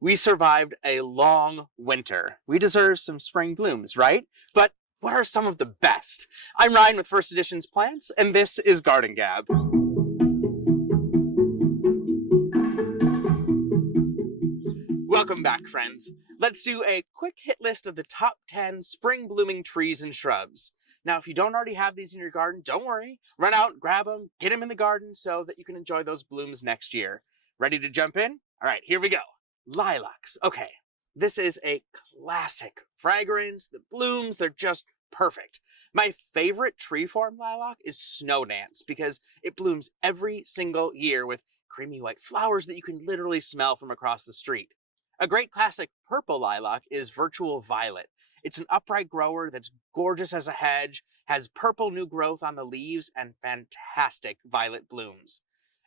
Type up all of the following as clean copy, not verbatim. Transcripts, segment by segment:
We survived a long winter. We deserve some spring blooms, right? But what are some of the best? I'm Ryan with First Edition's Plants, and this is Garden Gab. Welcome back, friends. Let's do a quick hit list of the top 10 spring blooming trees and shrubs. Now, if you don't already have these in your garden, don't worry. Run out, grab them, get them in the garden so that you can enjoy those blooms next year. Ready to jump in? All right, here we go. Lilacs. Okay, this is a classic fragrance. The blooms, they're just perfect. My favorite tree form lilac is snow dance because it blooms every single year with creamy white flowers that you can literally smell from across the street. A great classic purple lilac is virtual violet. It's an upright grower that's gorgeous as a hedge, has purple new growth on the leaves, and fantastic violet blooms.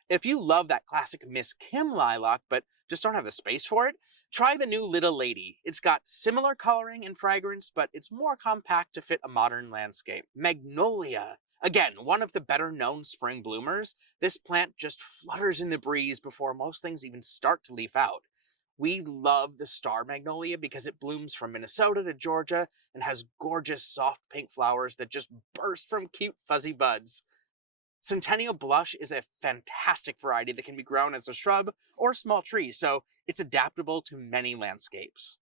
If you love that classic Miss Kim lilac, but just don't have the space for it, try the new Little Lady. It's got similar coloring and fragrance, but it's more compact to fit a modern landscape. Magnolia. Again, one of the better known spring bloomers. This plant just flutters in the breeze before most things even start to leaf out. We love the star magnolia because it blooms from Minnesota to Georgia and has gorgeous soft pink flowers that just burst from cute fuzzy buds. Centennial blush is a fantastic variety that can be grown as a shrub or small tree, so it's adaptable to many landscapes.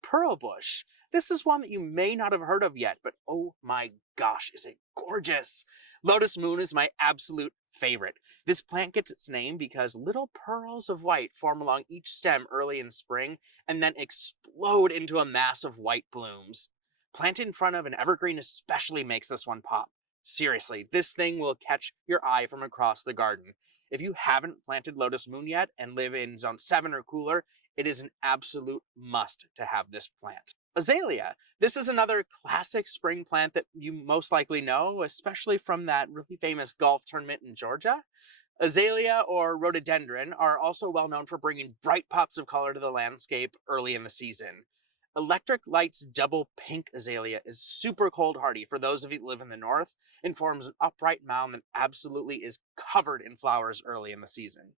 Pearl bush. This is one that you may not have heard of yet, but oh my gosh, is it gorgeous! Lotus moon is my absolute favorite. This plant gets its name because little pearls of white form along each stem early in spring and then explode into a mass of white blooms. Planted in front of an evergreen especially makes this one pop. Seriously, this thing will catch your eye from across the garden. If you haven't planted lotus moon yet and live in zone 7 or cooler, it is an absolute must to have this plant. Azalea. This is another classic spring plant that you most likely know, especially from that really famous golf tournament in Georgia. Azalea or rhododendron are also well known for bringing bright pops of color to the landscape early in the season. Electric Light's double pink azalea is super cold hardy for those of you that live in the north and forms an upright mound that absolutely is covered in flowers early in the season.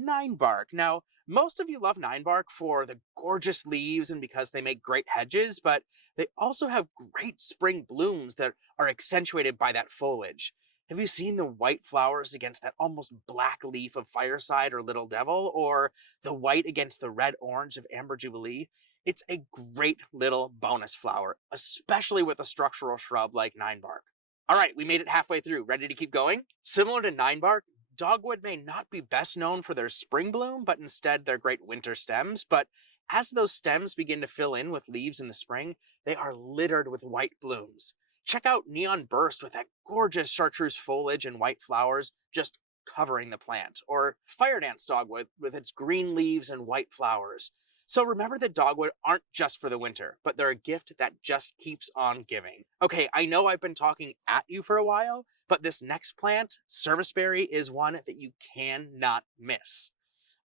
Ninebark. Now, most of you love Ninebark for the gorgeous leaves and because they make great hedges, but they also have great spring blooms that are accentuated by that foliage. Have you seen the white flowers against that almost black leaf of Fireside or Little Devil, or the white against the red-orange of Amber Jubilee? It's a great little bonus flower, especially with a structural shrub like Ninebark. All right, we made it halfway through. Ready to keep going? Similar to Ninebark, Dogwood may not be best known for their spring bloom, but instead their great winter stems. But as those stems begin to fill in with leaves in the spring, they are littered with white blooms. Check out Neon Burst with that gorgeous chartreuse foliage and white flowers just covering the plant, or Fire Dance Dogwood with its green leaves and white flowers. So remember that dogwood aren't just for the winter, but they're a gift that just keeps on giving. Okay, I know I've been talking at you for a while, but this next plant, serviceberry, is one that you cannot miss.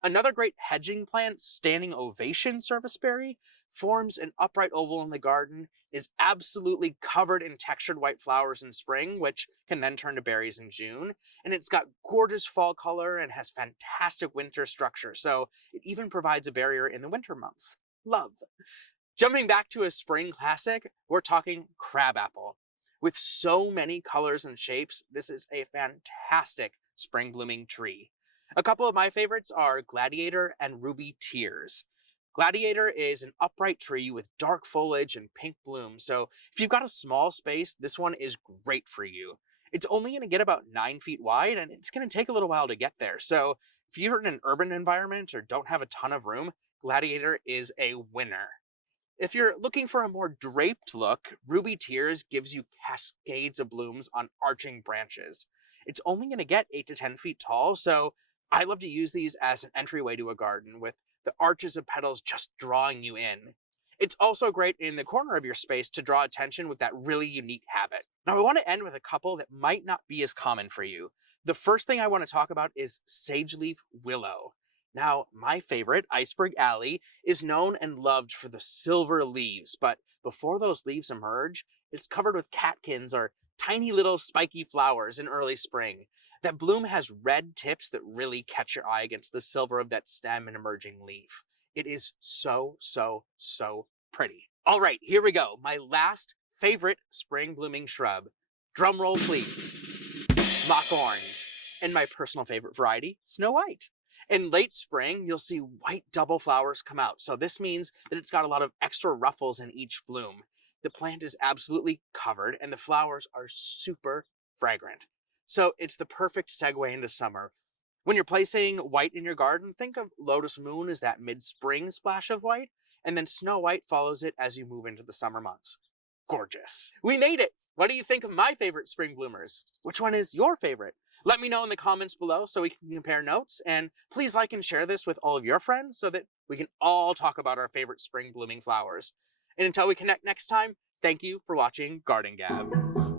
Another great hedging plant, standing ovation serviceberry, forms an upright oval in the garden, is absolutely covered in textured white flowers in spring, which can then turn to berries in June. And it's got gorgeous fall color and has fantastic winter structure, so it even provides a barrier in the winter months. Love. Jumping back to a spring classic, we're talking crabapple. With so many colors and shapes, this is a fantastic spring blooming tree. A couple of my favorites are Gladiator and Ruby Tears. Gladiator is an upright tree with dark foliage and pink bloom, so if you've got a small space, this one is great for you. It's only going to get about 9 feet wide, and it's going to take a little while to get there, so if you're in an urban environment or don't have a ton of room, Gladiator is a winner. If you're looking for a more draped look, Ruby Tears gives you cascades of blooms on arching branches. It's only going to get 8 to 10 feet tall, so I love to use these as an entryway to a garden, with the arches of petals just drawing you in. It's also great in the corner of your space to draw attention with that really unique habit. Now, I want to end with a couple that might not be as common for you. The first thing I want to talk about is sageleaf willow. Now, my favorite, Iceberg Alley, is known and loved for the silver leaves, but before those leaves emerge, it's covered with catkins or tiny little spiky flowers in early spring. That bloom has red tips that really catch your eye against the silver of that stem and emerging leaf. It is so, so, so pretty. All right, here we go. My last favorite spring blooming shrub. Drum roll, please. Mock orange. And my personal favorite variety, Snow White. In late spring, you'll see white double flowers come out. So this means that it's got a lot of extra ruffles in each bloom. The plant is absolutely covered and the flowers are super fragrant. So it's the perfect segue into summer. When you're placing white in your garden, think of Lotus Moon as that mid-spring splash of white, and then Snow White follows it as you move into the summer months. Gorgeous. We made it! What do you think of my favorite spring bloomers? Which one is your favorite? Let me know in the comments below so we can compare notes, and please like and share this with all of your friends so that we can all talk about our favorite spring blooming flowers. And until we connect next time, thank you for watching Garden Gab.